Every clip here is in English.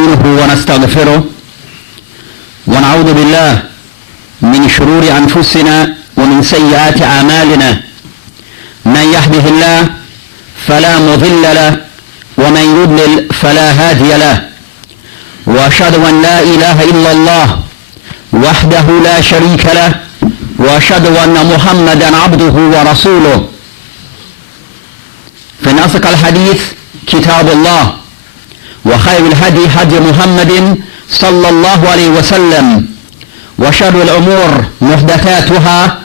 نستعينه ونستغفره ونعوذ بالله من شرور أنفسنا ومن سيئات أعمالنا. من يهده الله فلا مضل له ومن يضلل فلا هادي له، وأشهد أن لا إله إلا الله وحده لا شريك له، وأشهد أن محمدا عبده ورسوله. فإن أصدق الحديث كتاب الله، وخير الهدي هدي محمد صلى الله عليه وسلم، وشر الأمور محدثاتها،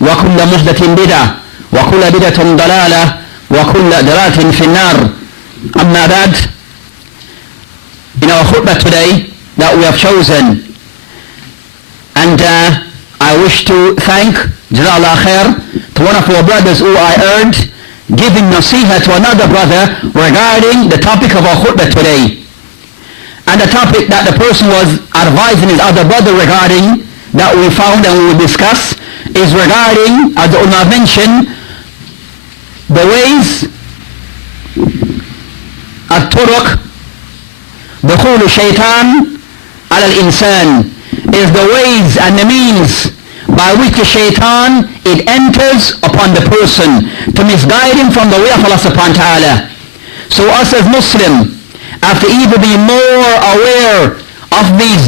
وكل محدث بدعة، وكل بدعة ضلالة، وكل ضلالة في النار. أما بعد, in our khutbah today that we have chosen, and I wish to thank Jazakallah khair to one of our brothers who I heard giving nasiha to another brother regarding the topic of our khutbah today. And the topic that the person was advising his other brother regarding, that we found and we will discuss, is regarding, as the ulama mentioned, the ways الطرق دخول الشيطان على الإنسان, is the ways and the means by which the shaitan, it enters upon the person to misguide him from the way of Allah subhanahu wa ta'ala. So us as Muslim have to either be more aware of these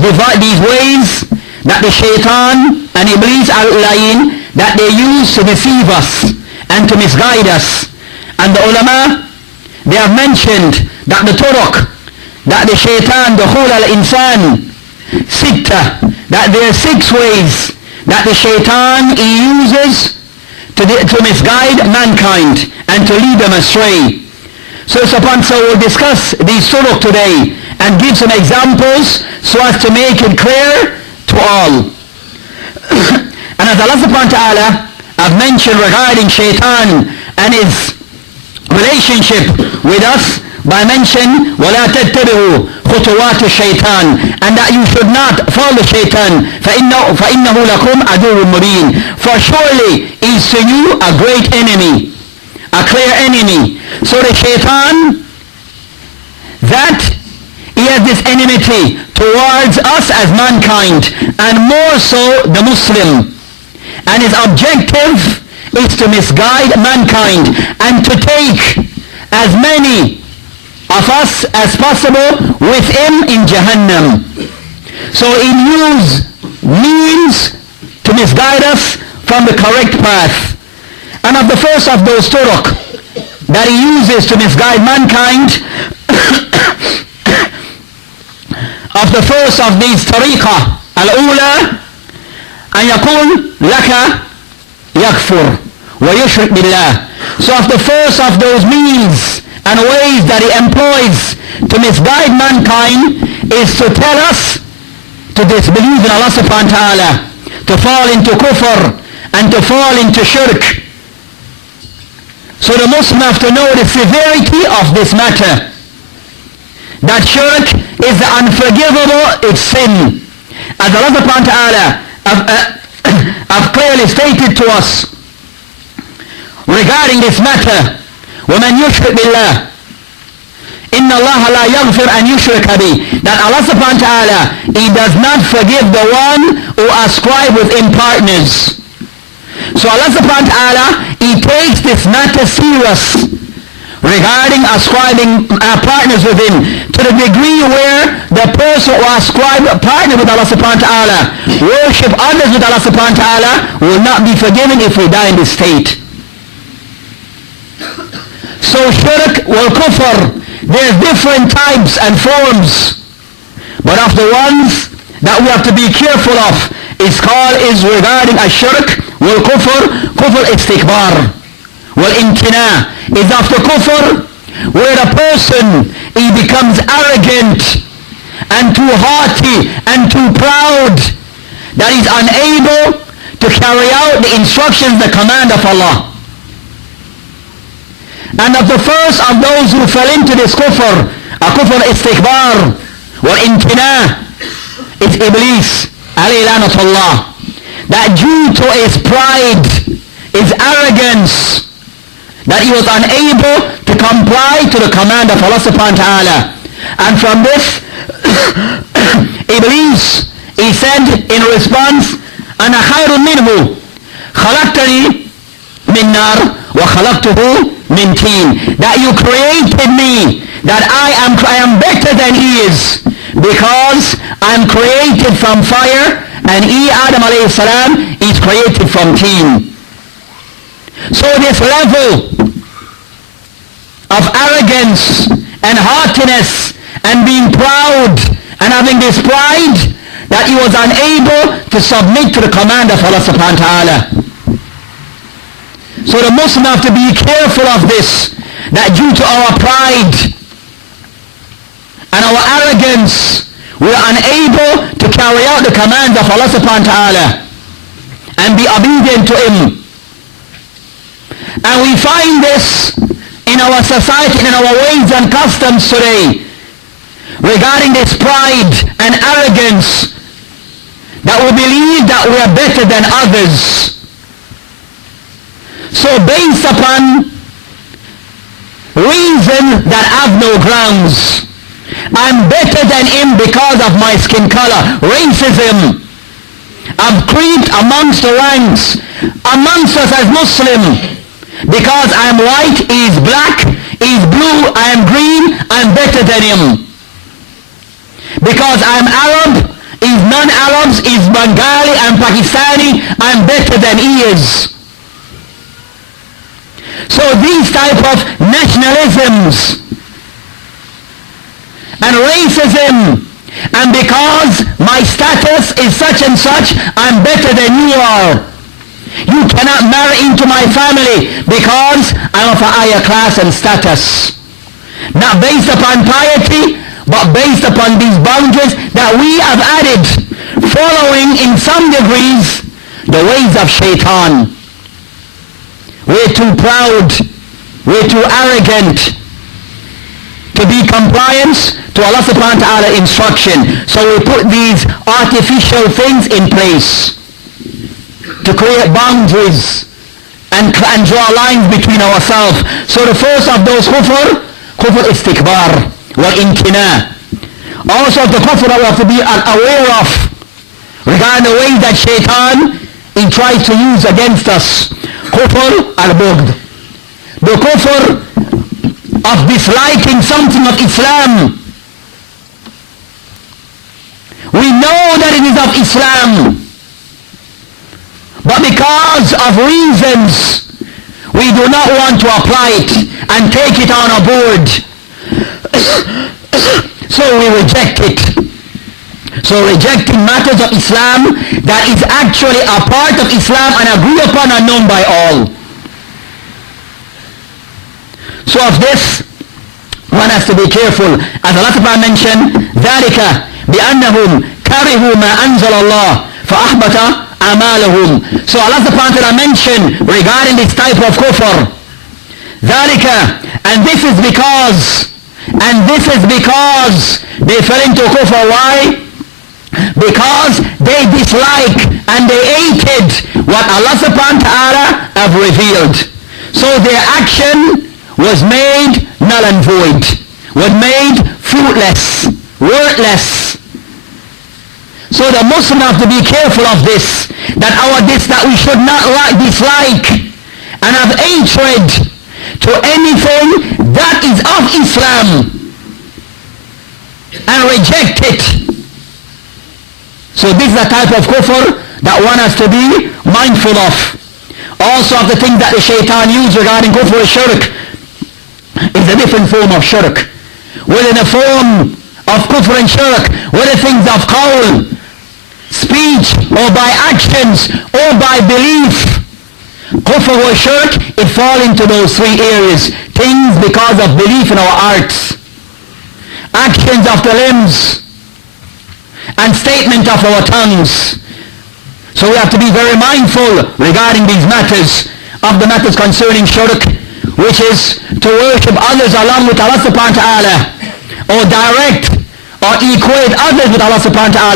ways that the shaitan and Iblis outline, that they use to deceive us and to misguide us. And the ulama, they have mentioned that the turuq, that the shaitan, dukhul al-insan, sitta, that there are 6 ways that the shaitan he uses to misguide mankind and to lead them astray. So we'll discuss these turuq today and give some examples so as to make it clear to all. And as Allah subhanahu wa ta'ala have mentioned regarding shaitan and his relationship with us, by mention وَلَا تَتَّبِعُوا خُطُوَاتِ الشَّيْطَانِ, and that you should not follow shaitan, فَإِنَّهُ لَكُمْ عَدُوٌّ مُبِينٌ, for surely is to you a great enemy, a clear enemy. So the shaitan, that he has this enmity towards us as mankind, and more so the Muslim, and his objective is to misguide mankind and to take as many of us as possible with him in Jahannam. So he uses means to misguide us from the correct path. And of the first of those turuq that he uses to misguide mankind, of the first of these tariqah, al-ula, an yakun laka yakfur wa yushrik billah. So of the first of those means and ways that he employs to misguide mankind is to tell us to disbelieve in Allah subhanahu wa ta'ala, to fall into kufr and to fall into shirk. So the Muslim have to know the severity of this matter, that shirk is the unforgivable, it's sin. As Allah subhanahu wa ta'ala have clearly stated to us regarding this matter, وَمَنْ يُشْرِكْ بِاللَّهِ إِنَّ اللَّهَ لَا يَغْفِرْ أَنْ يُشْرِكَ بِهِ, that Allah subhanahu wa ta'ala, he does not forgive the one who ascribe with him partners. So Allah subhanahu wa ta'ala, he takes this matter serious regarding ascribing partners with him, to the degree where the person who ascribe a partner with Allah subhanahu wa ta'ala, worship others with Allah subhanahu wa ta'ala, will not be forgiven if we die in this state. So shirk wal kufr, there's different types and forms, but of the ones that we have to be careful of is regarding a shirk wal kufr, kufr istikbar, wal imtina, is of the kufr where the person, he becomes arrogant and too haughty and too proud, that he's unable to carry out the instructions, the command of Allah. And of the first of those who fell into this kufr, a kufr istikbar, wal imtina, is Iblis, alayhi lanatullah, that due to his pride, his arrogance, that he was unable to comply to the command of Allah subhanahu wa ta'ala. And from this, Iblis, he said in response, أنا خير منه خلقتني من نار وخلقته من طين. That you created me, that I am better than he is, because I am created from fire and he, Adam alayhi salam, is created from tin. So this level of arrogance and haughtiness and being proud and having this pride, that he was unable to submit to the command of Allah subhanahu wa ta'ala. So the Muslim have to be careful of this, that due to our pride and our arrogance, we are unable to carry out the commands of Allah subhanahu wa ta'ala and be obedient to him. And we find this in our society and in our ways and customs today regarding this pride and arrogance, that we believe that we are better than others. So based upon reason that have no grounds, I'm better than him because of my skin color. Racism have creeped amongst the ranks, amongst us as Muslim. Because I am white, he is black, he is blue, I am green, I am better than him. Because I am Arab, he is non-Arabs, he is Bengali, I am Pakistani, I am better than he is. So these type of nationalisms and racism, and because my status is such and such, I'm better than you are. You cannot marry into my family because I'm of a higher class and status. Not based upon piety, but based upon these boundaries that we have added, following in some degrees the ways of Shaytan. We're too proud, we're too arrogant to be compliant to Allah subhanahu wa ta'ala instruction. So we put these artificial things in place to create boundaries and draw lines between ourselves. So the first of those kufr istikbar wal imtina. Also the kufr that we have to be aware of regarding the ways that Shaytan, he tries to use against us. Kufr al-bughd. The kufr of disliking something of Islam. We know that it is of Islam, but because of reasons, we do not want to apply it and take it on board. So we reject it. So rejecting matters of Islam that is actually a part of Islam and agreed upon and known by all. So of this, one has to be careful. As Allah Ta'ala mentioned, ذَلِكَ بِأَنَّهُمْ كَرِهُوا مَا أَنزَلَ اللَّهُ فَأَحْبَطَ أَعْمَالَهُمْ. So Allah Subhanahu wa ta'ala mentioned regarding this type of kufr, ذَلِكَ, and this is because they fell into kufr. Why? Because they dislike and they hated what Allah Subhanahu wa ta'ala have revealed. So their action was made null and void, was made fruitless, worthless. So the Muslim have to be careful of this, that we should not dislike and have hatred to anything that is of Islam and reject it. So this is a type of kufr that one has to be mindful of. Also of the things that the Shaytan used regarding kufr and shirk is a different form of shirk. Within a form of kufr and shirk, whether things of qawl, speech, or by actions, or by belief, kufr or shirk, it falls into those three areas. Things because of belief in our hearts, actions of the limbs, and statement of our tongues. So we have to be very mindful regarding these matters, of the matters concerning shirk, which is to worship others along with Allah subhanahu wa ta'ala, or direct or equate others with Allah subhanahu wa ta'ala.